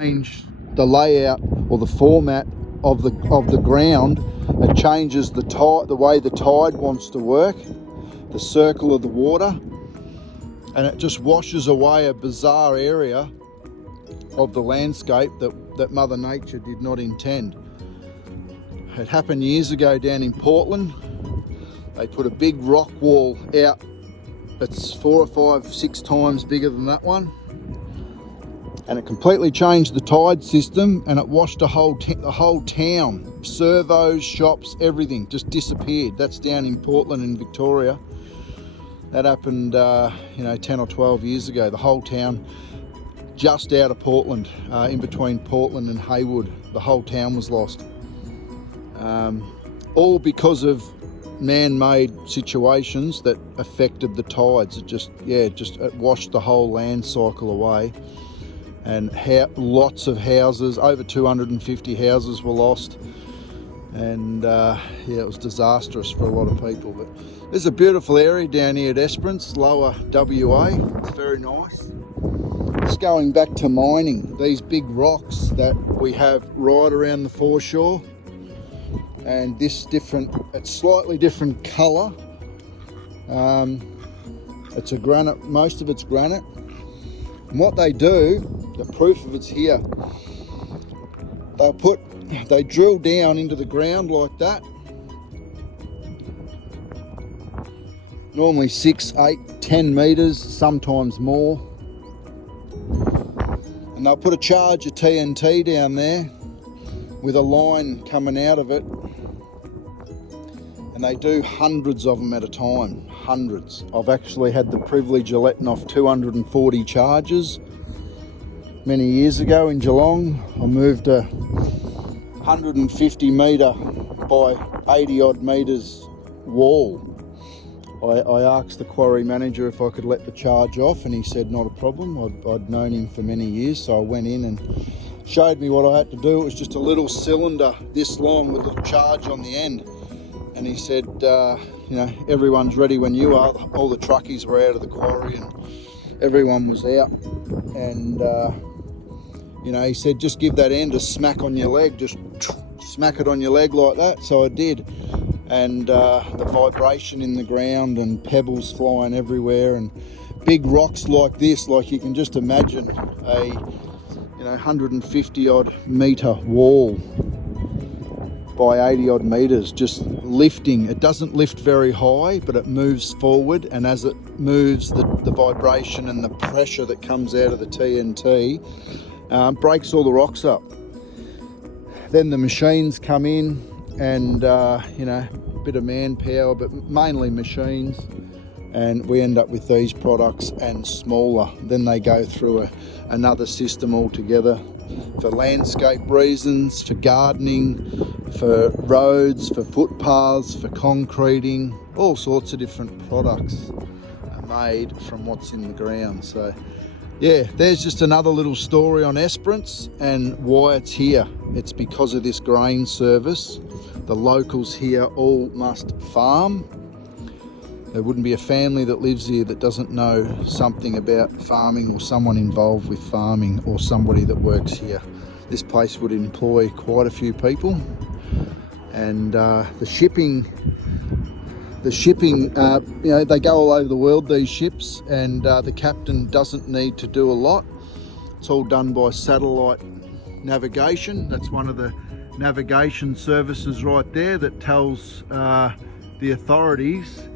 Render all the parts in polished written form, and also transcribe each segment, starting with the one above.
change the layout or the format of the ground. It changes the way the tide wants to work, the circle of the water, and it just washes away a bizarre area of the landscape that Mother Nature did not intend. It happened years ago down in Portland. They put a big rock wall out that's 4 or 5, 6 times bigger than that one, and it completely changed the tide system, and it washed the whole town. Servos, shops, everything just disappeared. That's down in Portland in Victoria. That happened 10 or 12 years ago. The whole town, just out of Portland, in between Portland and Haywood, the whole town was lost. All because of man-made situations that affected the tides. It washed the whole land cycle away, and lots of houses, over 250 houses were lost, and it was disastrous for a lot of people. But there's a beautiful area down here at Esperance, Lower WA. It's very nice. Just going back to mining, these big rocks that we have right around the foreshore, and this it's slightly different colour. It's a granite, most of it's granite. And what they do, the proof of it's here, they drill down into the ground like that, normally 6, 8, 10 metres, sometimes more, and they'll put a charge of TNT down there with a line coming out of it, and they do hundreds of them at a time, hundreds. I've actually had the privilege of letting off 240 charges many years ago in Geelong. I moved a 150 metre by 80 odd metres wall. I asked the quarry manager if I could let the charge off, and he said not a problem. I'd known him for many years, so I went in and showed me what I had to do. It was just a little cylinder this long with a charge on the end, and he said, everyone's ready when you are. All the truckies were out of the quarry and everyone was out, and he said, just give that end a smack on your leg, just smack it on your leg like that. So I did, and the vibration in the ground and pebbles flying everywhere and big rocks like this, like you can just imagine a 150 odd metre wall by 80 odd metres, just lifting. It doesn't lift very high, but it moves forward, and as it moves, the vibration and the pressure that comes out of the TNT breaks all the rocks up. Then the machines come in, and a bit of manpower, but mainly machines, and we end up with these products and smaller. Then they go through another system altogether for landscape reasons, for gardening, for roads, for footpaths, for concreting. All sorts of different products are made from what's in the ground. So yeah, there's just another little story on Esperance and why it's here. It's because of this grain service. The locals here all must farm. There wouldn't be a family that lives here that doesn't know something about farming, or someone involved with farming, or somebody that works here. This place would employ quite a few people, and the shipping, they go all over the world, these ships, and the captain doesn't need to do a lot. It's all done by satellite navigation. That's one of the navigation services right there that tells the authorities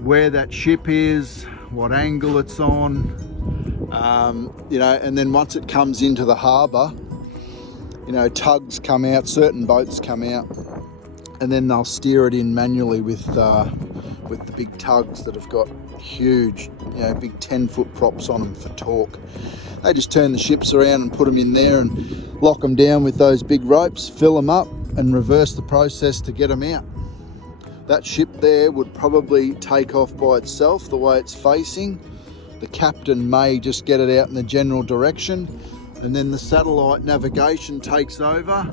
where that ship is, what angle it's on, and then once it comes into the harbour, tugs come out, certain boats come out, and then they'll steer it in manually with the big tugs that have got huge, big 10-foot props on them for torque. They just turn the ships around and put them in there and lock them down with those big ropes, fill them up, and reverse the process to get them out. That ship there would probably take off by itself the way it's facing. The captain may just get it out in the general direction, and then the satellite navigation takes over,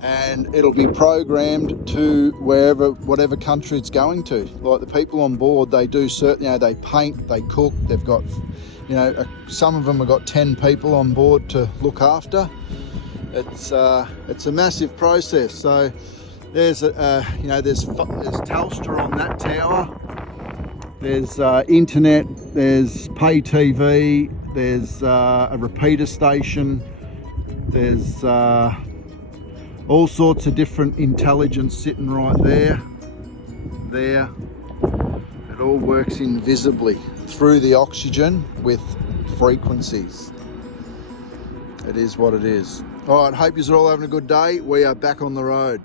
and it'll be programmed to whatever country it's going to. Like the people on board, they do certain, they paint, they cook, they've got, you know, some of them have got 10 people on board to look after. It's a massive process. So there's you know, there's Telstra on that tower. There's internet. There's pay TV. There's a repeater station. There's all sorts of different intelligence sitting right there. There. It all works invisibly through the oxygen with frequencies. It is what it is. All right, hope you're all having a good day. We are back on the road.